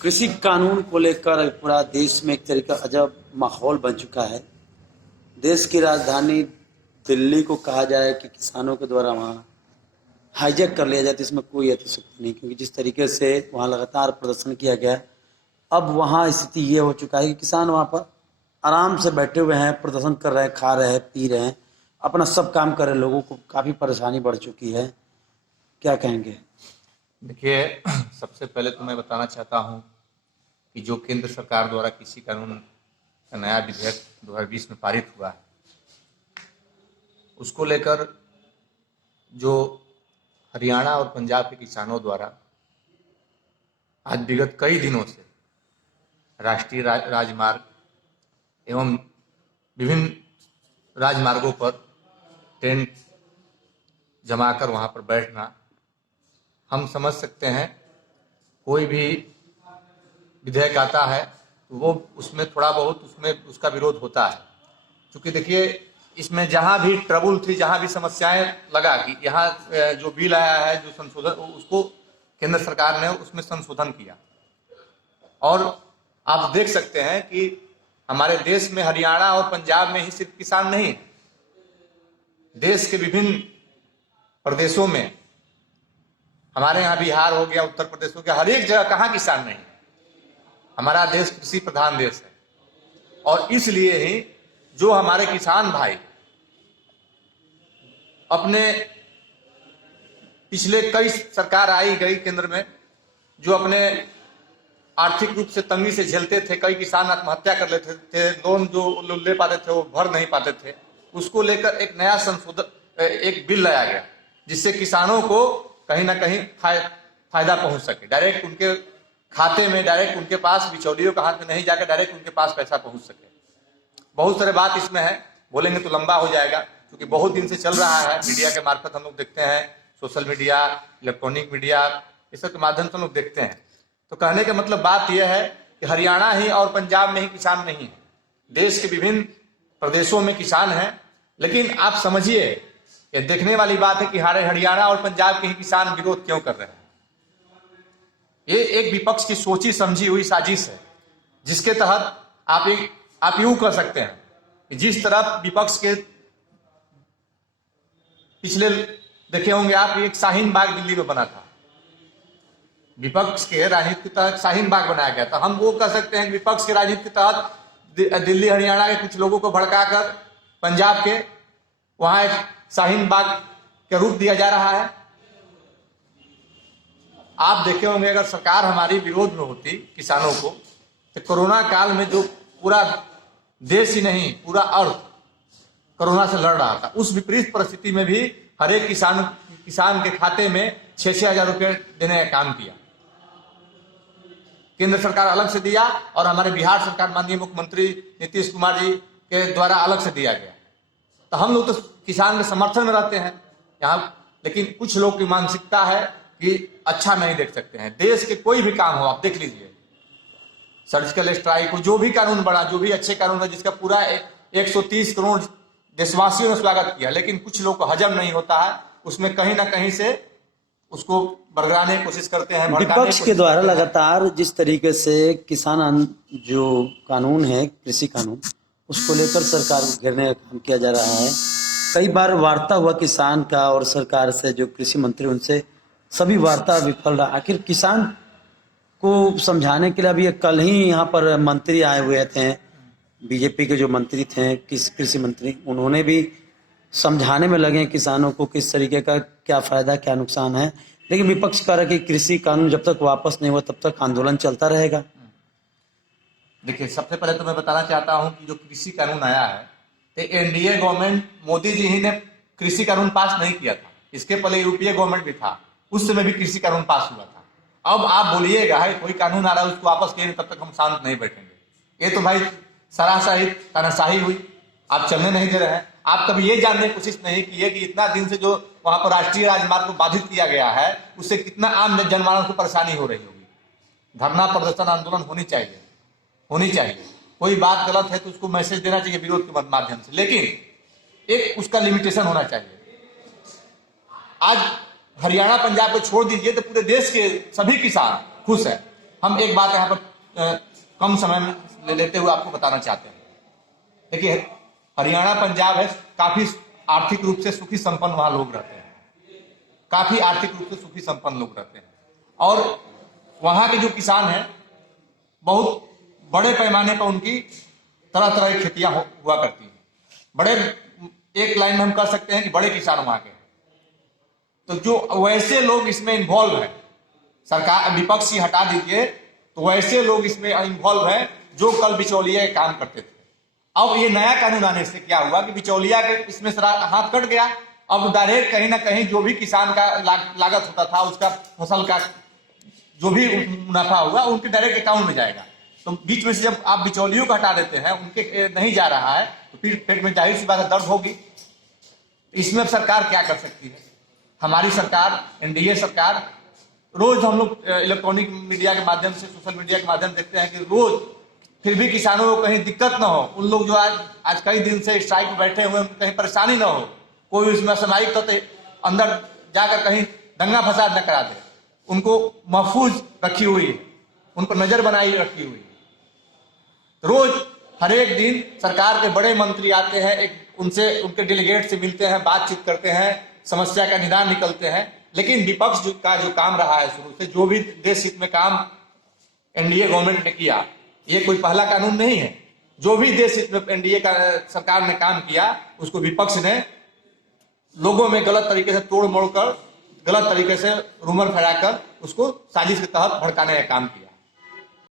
कृषि कानून को लेकर पूरा देश में एक तरह का अजब माहौल बन चुका है। देश की राजधानी दिल्ली को कहा जाए कि किसानों के द्वारा वहाँ हाईजैक कर लिया जाए तो इसमें कोई अतिशयोक्ति नहीं, क्योंकि जिस तरीके से वहाँ लगातार प्रदर्शन किया गया है, अब वहाँ स्थिति ये हो चुका है कि किसान वहाँ पर आराम से बैठे हुए हैं, प्रदर्शन कर रहे हैं, खा रहे हैं, पी रहे हैं, अपना सब काम कर रहे हैं। लोगों को काफ़ी परेशानी बढ़ चुकी है। क्या कहेंगे? देखिए, सबसे पहले तो मैं बताना चाहता हूं कि जो केंद्र सरकार द्वारा कृषि कानून का नया विधेयक 2020 में पारित हुआ है, उसको लेकर जो हरियाणा और पंजाब के किसानों द्वारा आज विगत कई दिनों से राष्ट्रीय राजमार्ग एवं विभिन्न राजमार्गों पर टेंट जमाकर वहां पर बैठना, हम समझ सकते हैं। कोई भी विधेयक आता है तो वो उसमें थोड़ा बहुत उसका विरोध होता है, क्योंकि देखिए इसमें जहां भी ट्रबल थी, जहां भी समस्याएं लगा कि यहाँ जो बिल आया है, जो संशोधन, उसको केंद्र सरकार ने उसमें संशोधन किया। और आप देख सकते हैं कि हमारे देश में हरियाणा और पंजाब में ही सिर्फ किसान नहीं, देश के विभिन्न प्रदेशों में, हमारे यहाँ बिहार हो गया, उत्तर प्रदेश हो गया, हर एक जगह कहाँ किसान नहीं। हमारा देश कृषि प्रधान देश है और इसलिए ही जो हमारे किसान भाई अपने पिछले कई सरकार आई गई केंद्र में, जो अपने आर्थिक रूप से तंगी से झेलते थे, कई किसान आत्महत्या कर लेते थे, लोन जो ले पाते थे वो भर नहीं पाते थे, उसको लेकर एक नया संशोधन, एक बिल लाया गया जिससे किसानों को कहीं ना कहीं फायदा पहुंच सके, डायरेक्ट उनके खाते में, डायरेक्ट उनके पास, बिचौलियों के हाथ में नहीं जाकर डायरेक्ट उनके पास पैसा पहुंच सके। बहुत सारे बात इसमें है, बोलेंगे तो लंबा हो जाएगा, क्योंकि बहुत दिन से चल रहा है। मीडिया के मार्फत हम लोग देखते हैं, सोशल मीडिया, इलेक्ट्रॉनिक मीडिया, इस सब के माध्यम से हम लोग देखते हैं। तो कहने का मतलब बात यह है कि हरियाणा ही और पंजाब में ही किसान नहीं है, देश के विभिन्न प्रदेशों में किसान हैं। लेकिन आप समझिए, ये देखने वाली बात है कि हरियाणा और पंजाब के ही किसान विरोध क्यों कर रहे हैं। ये एक विपक्ष की सोची समझी हुई साजिश है, जिसके तहत आप यूं कह सकते हैं कि जिस तरह विपक्ष के पिछले देखे होंगे आप, एक शाहीन बाग दिल्ली में बना था, विपक्ष के राजनीति के तहत शाहीन बाग बनाया गया था। हम वो कह सकते हैं कि विपक्ष के राजनीति के तहत दिल्ली हरियाणा के कुछ लोगों को भड़काकर पंजाब के वहां एक शाहीन बाग का रूप दिया जा रहा है। आप देखे होंगे, अगर सरकार हमारी विरोध में होती किसानों को, तो कोरोना काल में जो पूरा देश ही नहीं, पूरा अर्थ कोरोना से लड़ रहा था, उस विपरीत परिस्थिति में भी हर एक किसान के खाते में 6-6 हजार रुपये देने का काम किया। केंद्र सरकार अलग से दिया और हमारे बिहार सरकार, माननीय मुख्यमंत्री नीतीश कुमार जी के द्वारा अलग से दिया गया। तो हम लोग तो किसान के समर्थन में रहते हैं यहाँ, लेकिन कुछ लोग की मानसिकता है कि अच्छा नहीं देख सकते हैं। देश के कोई भी काम हो, आप देख लीजिए, सर्जिकल स्ट्राइक हो, जो भी कानून बना, जो भी अच्छे कानून है, जिसका पूरा 130 करोड़ देशवासियों ने स्वागत किया, लेकिन कुछ लोग को हजम नहीं होता है, उसमें कहीं ना कहीं से उसको बरगलाने की कोशिश करते हैं। विपक्ष के द्वारा लगातार जिस तरीके से किसान जो कानून है, कृषि कानून, उसको लेकर सरकार को घेरने का काम किया जा रहा है। कई बार वार्ता हुआ किसान का और सरकार से, जो कृषि मंत्री, उनसे सभी वार्ता विफल रहा। आखिर किसान को समझाने के लिए अभी कल ही यहाँ पर मंत्री आए हुए थे, बीजेपी के जो मंत्री थे, कृषि मंत्री, उन्होंने भी समझाने में लगे किसानों को किस तरीके का क्या फायदा क्या नुकसान है। लेकिन विपक्ष कह रहा है कि कृषि कानून जब तक वापस नहीं हुआ तब तक आंदोलन चलता रहेगा। देखिए, सबसे पहले तो मैं बताना चाहता हूं कि जो कृषि कानून आया है, तो एनडीए गवर्नमेंट, मोदी जी ही ने कृषि कानून पास नहीं किया था। इसके पहले यूपीए गवर्नमेंट भी था, उस समय भी कृषि कानून पास हुआ था। अब आप बोलिएगा कोई कानून आ रहा है उसको वापस किए, तब तक हम शांत नहीं बैठेंगे। ये तो भाई सरासरी तानाशाही हुई, आप चलने नहीं दे रहे हैं। आप कभी ये जानने की कोशिश नहीं की है कि इतना दिन से जो वहां पर राष्ट्रीय राजमार्ग को बाधित किया गया है, उससे कितना आम जनमानस को परेशानी हो रही होगी। धरना, प्रदर्शन, आंदोलन होनी चाहिए। कोई बात गलत है तो उसको मैसेज देना चाहिए विरोध के माध्यम से, लेकिन एक उसका लिमिटेशन होना चाहिए। आज हरियाणा पंजाब को छोड़ दीजिए तो पूरे देश के सभी किसान खुश हैं। हम एक बात यहाँ पर कम समय में ले लेते हुए आपको बताना चाहते हैं। देखिए, हरियाणा पंजाब है, काफी आर्थिक रूप से सुखी संपन्न वहां लोग रहते हैं, काफी आर्थिक रूप से सुखी संपन्न लोग रहते हैं, और वहां के जो किसान हैं बहुत बड़े पैमाने पर उनकी तरह तरह की खेतियां हुआ करती हैं। बड़े, एक लाइन में हम कह सकते हैं कि बड़े किसान वहां के। तो जो वैसे लोग इसमें इन्वॉल्व है, सरकार विपक्षी हटा दीजिए, तो वैसे लोग इसमें इन्वॉल्व है जो कल बिचौलिया के काम करते थे। अब ये नया कानून आने से क्या हुआ कि बिचौलिया के इसमें हाथ कट गया। अब डायरेक्ट कहीं ना कहीं जो भी किसान का लागत होता था, उसका फसल का जो भी मुनाफा हुआ उनके डायरेक्ट अकाउंट में जाएगा। तो बीच में से जब आप बिचौलियों को हटा देते हैं, उनके नहीं जा रहा है, तो फिर पेट में जाहिर सी बात है दर्द होगी। इसमें सरकार क्या कर सकती है? हमारी सरकार, एनडीए सरकार, रोज हम लोग इलेक्ट्रॉनिक मीडिया के माध्यम से, सोशल मीडिया के माध्यम से देखते हैं कि रोज फिर भी किसानों को कहीं दिक्कत ना हो, उन लोग जो आज कई दिन से स्ट्राइक में बैठे हुए हैं, कहीं परेशानी ना हो, कोई उसमें असामयिक तत्व अंदर जाकर कहीं दंगा फसाद न करा दे, उनको महफूज रखी हुई है, उन पर नजर बनाई रखी हुई है। रोज हर एक दिन सरकार के बड़े मंत्री आते हैं, उनसे, उनके डेलीगेट से मिलते हैं, बातचीत करते हैं, समस्या का निदान निकलते हैं। लेकिन विपक्ष का जो काम रहा है शुरू से, जो भी देश हित में काम एनडीए गवर्नमेंट ने किया, ये कोई पहला कानून नहीं है। जो भी देश हित में एनडीए का सरकार ने काम किया, उसको विपक्ष ने लोगों में गलत तरीके से तोड़ मोड़ कर, गलत तरीके से रूमर फैलाकर उसको साजिश के तहत भड़काने का काम किया।